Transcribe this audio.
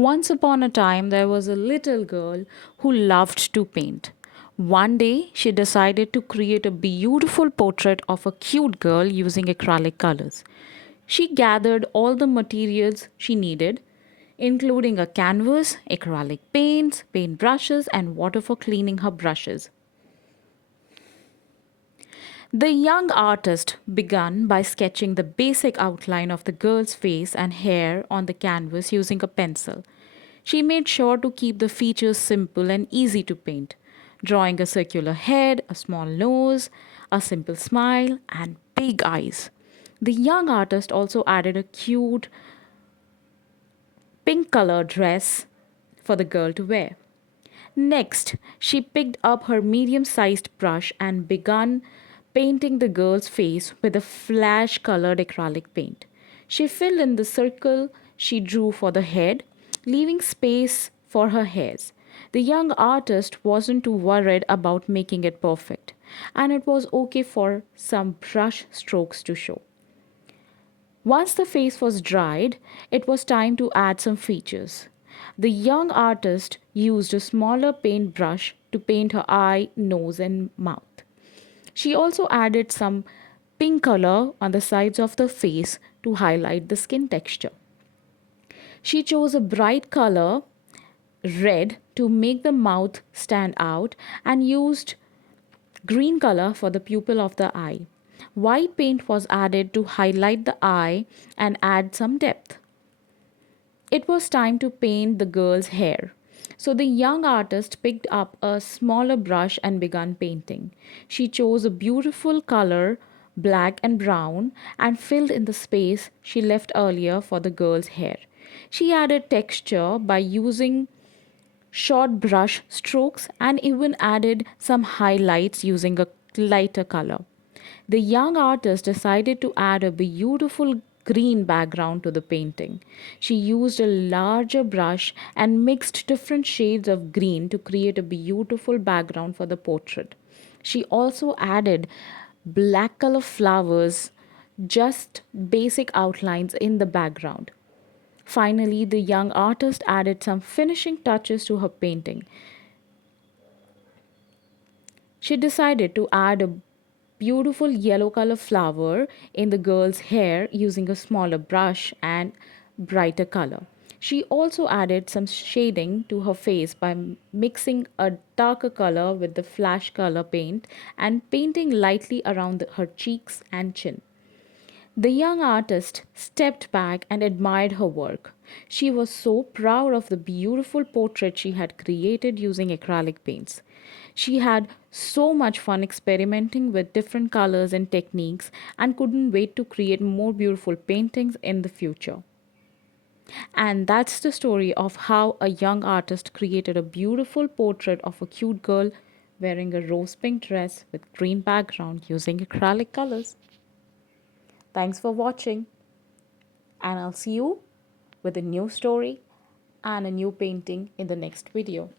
Once upon a time, there was a little girl who loved to paint. One day, she decided to create a beautiful portrait of a cute girl using acrylic colors. She gathered all the materials she needed, including a canvas, acrylic paints, paint brushes, and water for cleaning her brushes. The young artist began by sketching the basic outline of the girl's face and hair on the canvas using a pencil. She made sure to keep the features simple and easy to paint, drawing a circular head, a small nose, a simple smile, and big eyes. The young artist also added a cute pink colored dress for the girl to wear. Next, she picked up her medium sized brush and began painting the girl's face with a flash colored acrylic paint. She filled in the circle she drew for the head, leaving space for her hairs. The young artist wasn't too worried about making it perfect, and it was okay for some brush strokes to show. Once the face was dried, it was time to add some features. The young artist used a smaller paintbrush to paint her eye, nose, and mouth. She also added some pink color on the sides of the face to highlight the skin texture. She chose a bright color, red, to make the mouth stand out and used green color for the pupil of the eye. White paint was added to highlight the eye and add some depth. It was time to paint the girl's hair. So the young artist picked up a smaller brush and began painting. She chose a beautiful color, black and brown, and filled in the space she left earlier for the girl's hair. She added texture by using short brush strokes and even added some highlights using a lighter color. The young artist decided to add a beautiful green background to the painting. She used a larger brush and mixed different shades of green to create a beautiful background for the portrait. She also added black color flowers, just basic outlines in the background. Finally, the young artist added some finishing touches to her painting. She decided to add a beautiful yellow color flower in the girl's hair using a smaller brush and brighter color. She also added some shading to her face by mixing a darker color with the flash color paint and painting lightly around her cheeks and chin. The young artist stepped back and admired her work. She was so proud of the beautiful portrait she had created using acrylic paints. She had so much fun experimenting with different colors and techniques and couldn't wait to create more beautiful paintings in the future. And that's the story of how a young artist created a beautiful portrait of a cute girl wearing a rose pink dress with green background using acrylic colors. Thanks for watching, and I'll see you with a new story and a new painting in the next video.